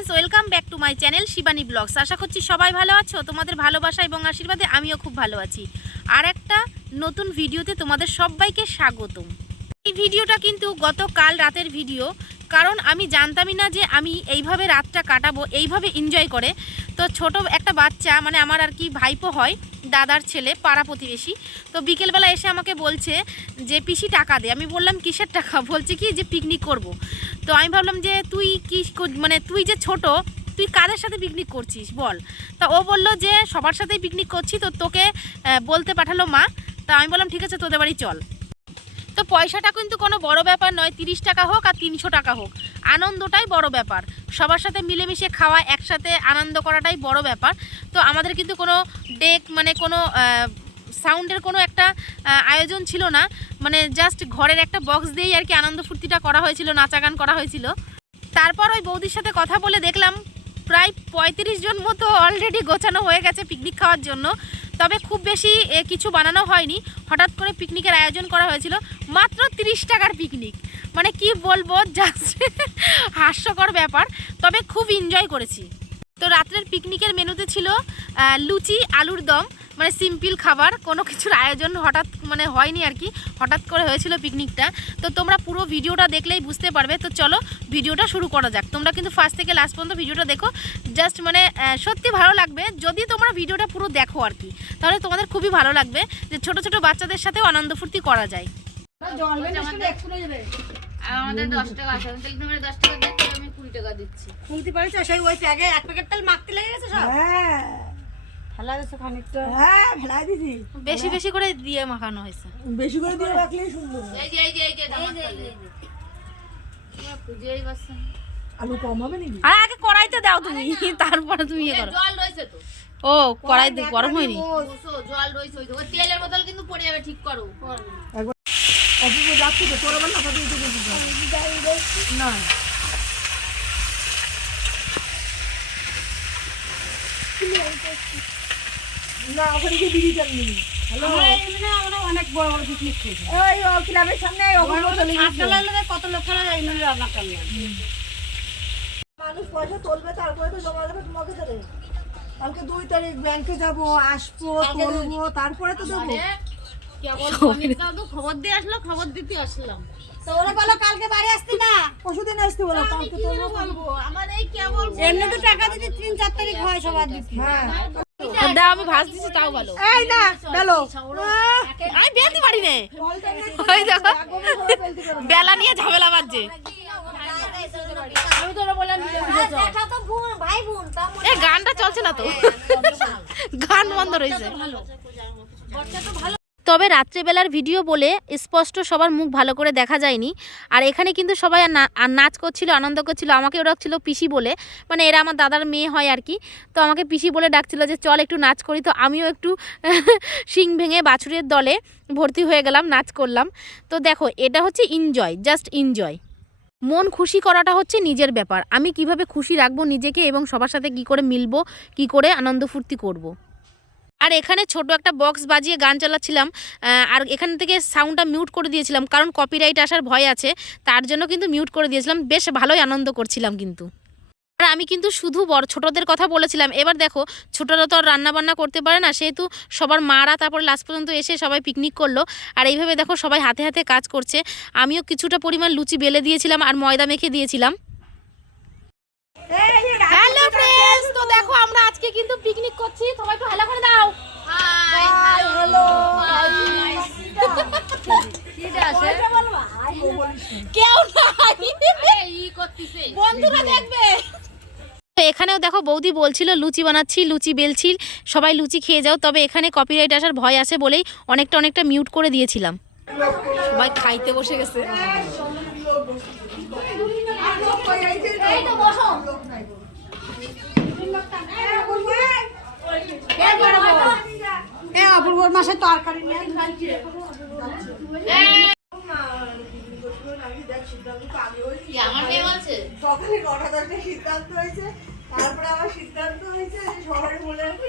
Friends, welcome back to my channel Shivani blogs. আশা করছি সবাই ভালো আছো। তোমাদের ভালোবাসা এবং আশীর্বাদে আমিও খুব ভালো আছি। আর একটা নতুন ভিডিওতে তোমাদের সবাইকে স্বাগতম। এই ভিডিওটা কিন্তু গতকাল রাতের ভিডিও, কারণ আমি জানতামই না যে আমি এইভাবে রাতটা কাটাবো, এইভাবে এনজয় করে। তো ছোট একটা বাচ্চা, মানে আমার আর কি ভাইপো হয়, দাদার ছেলে, পাড়া প্রতিবেশী, তো বিকেলবেলা এসে আমাকে বলছে যে পিসি টাকা দে। আমি বললাম কিসের টাকা? বলছে কি যে পিকনিক করব। তো আমি ভাবলাম যে তুই কি মানে তুই যে ছোট, তুই কাদের সাথে পিকনিক করছিস বল। তা ও বললো যে সবার সাথেই পিকনিক করছি, তো তোকে বলতে পাঠালো মা। তা আমি বললাম ঠিক আছে, তোদের বাড়ি চল। তো পয়সাটা কিন্তু কোনো বড় ব্যাপার নয়, 30 টাকা হোক আর 300 টাকা হোক, আনন্দটাই বড় ব্যাপার। সবার সাথে মিলেমিশে খাওয়া, একসাথে আনন্দ করাটাই বড় ব্যাপার। তো আমাদের কিন্তু কোনো ডেক, মানে কোনো সাউন্ডের কোনো একটা আয়োজন ছিল না, মানে জাস্ট ঘরের একটা বক্স দিয়েই আর কি আনন্দ ফুর্তিটা করা হয়েছিল, নাচা গান করা হয়েছিল। তারপর ওই বৌদির সাথে কথা বলে দেখলাম প্রায় 35 জন মতো অলরেডি গোছানো হয়ে গেছে পিকনিক খাওয়ার জন্য। তবে খুব বেশি কিছু বানানো হয়নি, হঠাৎ করে পিকনিকের আয়োজন করা হয়েছিল। মাত্র 30 টাকার পিকনিক, মানে কি বলবো, জাস্ট হাস্যকর ব্যাপার। তবে খুব এনজয় করেছি। তো রাত্রের পিকনিকের মেনুতে ছিল লুচি, আলুর দম, মানে সিম্পল খাবার, কোনো কিছুর আয়োজন হঠাৎ মানে হয়নি আর কি, হঠাৎ করে হয়েছিল পিকনিকটা। তো তোমরা পুরো ভিডিওটা দেখলেই বুঝতে পারবে। তো চলো ভিডিওটা শুরু করা যাক। তোমরা কিন্তু ফার্স্ট থেকে লাস্ট পর্যন্ত ভিডিওটা দেখো, জাস্ট মানে সত্যি ভালো লাগবে যদি তোমরা ভিডিওটা পুরো দেখো আর কি, তাহলে তোমাদের খুবই ভালো লাগবে যে ছোট ছোট বাচ্চাদের সাথেও আনন্দ ফুর্তি করা যায়। আমাদের 10 টাকা আছে, আমি তোমার 10 টাকা দিচ্ছি, আমি 20 টাকা দিচ্ছি। শুনতে পারিস? সেই ওই প্যাকে এক প্যাকেট তেল মাখতে লেগে গেছে সব। হ্যাঁ, ফেলা গেছে খানিকটা। হ্যাঁ, ফেলাই দিছি। বেশি বেশি করে দিয়ে মাখানো হয়েছে, বেশি করে দিয়ে রাখলেই সুন্দর। পুজোই বসছে। আলু কম হবে নাকি? আর আগে কড়াইতে দাও তুমি, তারপরে তুমি ইয়ে করো। জল রয়েছে তো। ও কড়াই গরম হয়নি? জল রয়েছে, ওই তেলের বোতল কিন্তু পড়ে যাবে, ঠিক করো। অপূর্ব যাচ্ছে তো, তোর আবার নাকা দিয়ে না। না, ওখানে গিয়ে বিড়ি চাল নিবি। আমরা অনেক বড় বড় পিকনিক খেয়েছি। ওই ক্লাবের সামনে কত লোক খেলা যায় না, রান্না করলাম। মানুষ পয়সা তুলবে, তারপরে তো জমা দেবে তোমাকে দেবে। কালকে 2 তারিখ ব্যাংকে যাবো, আসবো, তুলবো, তারপরে তো দেবো। খবর দিয়ে আসলো, খবর দিতে আসলাম। তো ওরা বলো কালকে বাড়ি আসতে না, পরশুদিন আসতে বলো। কালকে তো বলবো আমার এই কে বলবো, এমনি তো টাকা দিতে 3-4 তারিখ হয় সবার দিতে। হ্যাঁ দাও, আমি ভাজ দিছি তাও ভালো। এই না বেলো, আমি বেলতে পারি না। ওই দেখো বেলা নিয়ে ঝামেলা বাজছে। আমি তোরা বললাম এই গানটা চলছে না তো, গান বন্ধ রয়েছে। তবে রাত্রেবেলার ভিডিও বলে স্পষ্ট সবার মুখ ভালো করে দেখা যায়নি। আর এখানে কিন্তু সবাই নাচ করছিল, আনন্দ করছিল। আমাকেও ডাকছিল পিসি বলে, মানে এরা আমার দাদার মেয়ে হয় আর কি। তো আমাকে পিসি বলে ডাকছিল যে চল একটু নাচ করি। তো আমিও একটু শিং ভেঙে বাছুরের দলে ভর্তি হয়ে গেলাম, নাচ করলাম। তো দেখো, এটা হচ্ছে এনজয়, জাস্ট এনজয়। মন খুশি করাটা হচ্ছে নিজের ব্যাপার। আমি কিভাবে খুশি রাখবো নিজেকে এবং সবার সাথে কি করে মিলবো, কি করে আনন্দ ফুর্তি করব। আর এখানে ছোট একটা বক্স বাজিয়ে গান চালাচ্ছিলাম, আর এখান থেকে সাউন্ডটা মিউট করে দিয়েছিলাম, কারণ কপিরাইট আসার ভয় আছে, তার জন্য কিন্তু মিউট করে দিয়েছিলাম। বেশ ভালোই আনন্দ করছিলাম কিন্তু। আর আমি কিন্তু শুধু ছোটদের কথা বলেছিলাম। এবার দেখো, ছোটরা তো আর রান্নাবান্না করতে পারে না, সেহেতু সবার মারা তারপরে লাস্ট পর্যন্ত এসে সবাই পিকনিক করলো। আর এইভাবে দেখো সবাই হাতে হাতে কাজ করছে। আমিও কিছুটা পরিমাণ লুচি বেলে দিয়েছিলাম আর ময়দা মেখে দিয়েছিলাম। হ্যালো ফ্রেন্ডস, তো দেখো আমরা আজকে কিন্তু পিকনিক করছি। সবাই একটু হ্যালো করে দাও। Hi hello. কিটা আছে? কেউ নাই, এই করতেছে, বন্ধুরা দেখবে। তো এখানেও দেখো বৌদি বলছিল লুচি বানাচ্ছি, লুচি বেলছি, সবাই লুচি খেয়ে যাও। তবে এখানে কপিরাইট আসার ভয় আছে বলেই অনেকটা মিউট করে দিয়েছিলাম। সবাই খাইতে বসে গেছে। অপূর্বর মাসে তরকারি নিয়ে আমার মেয়ে আছে। সকালে 9:10 সিদ্ধান্ত হয়েছে, তারপরে আমার সিদ্ধান্ত হয়েছে যে সবাই বলে রাখবো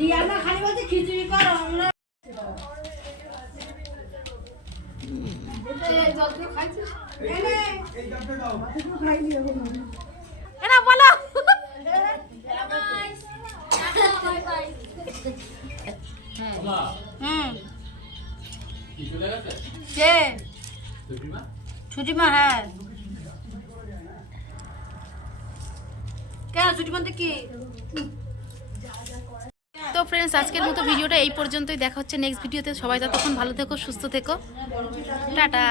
রিয়ানা খালি বলছে খিচুড়ি করো। আমরা এরা বলো ছুটিমা হ্যাঁ কেন ছুটিমা কি তো ফ্রেন্ডস আজকের মতো ভিডিওটা এই পর্যন্তই। দেখা হচ্ছে নেক্সট ভিডিওতে। সবাই ততক্ষণ ভালো থেকো, সুস্থ থেকো, টাটা।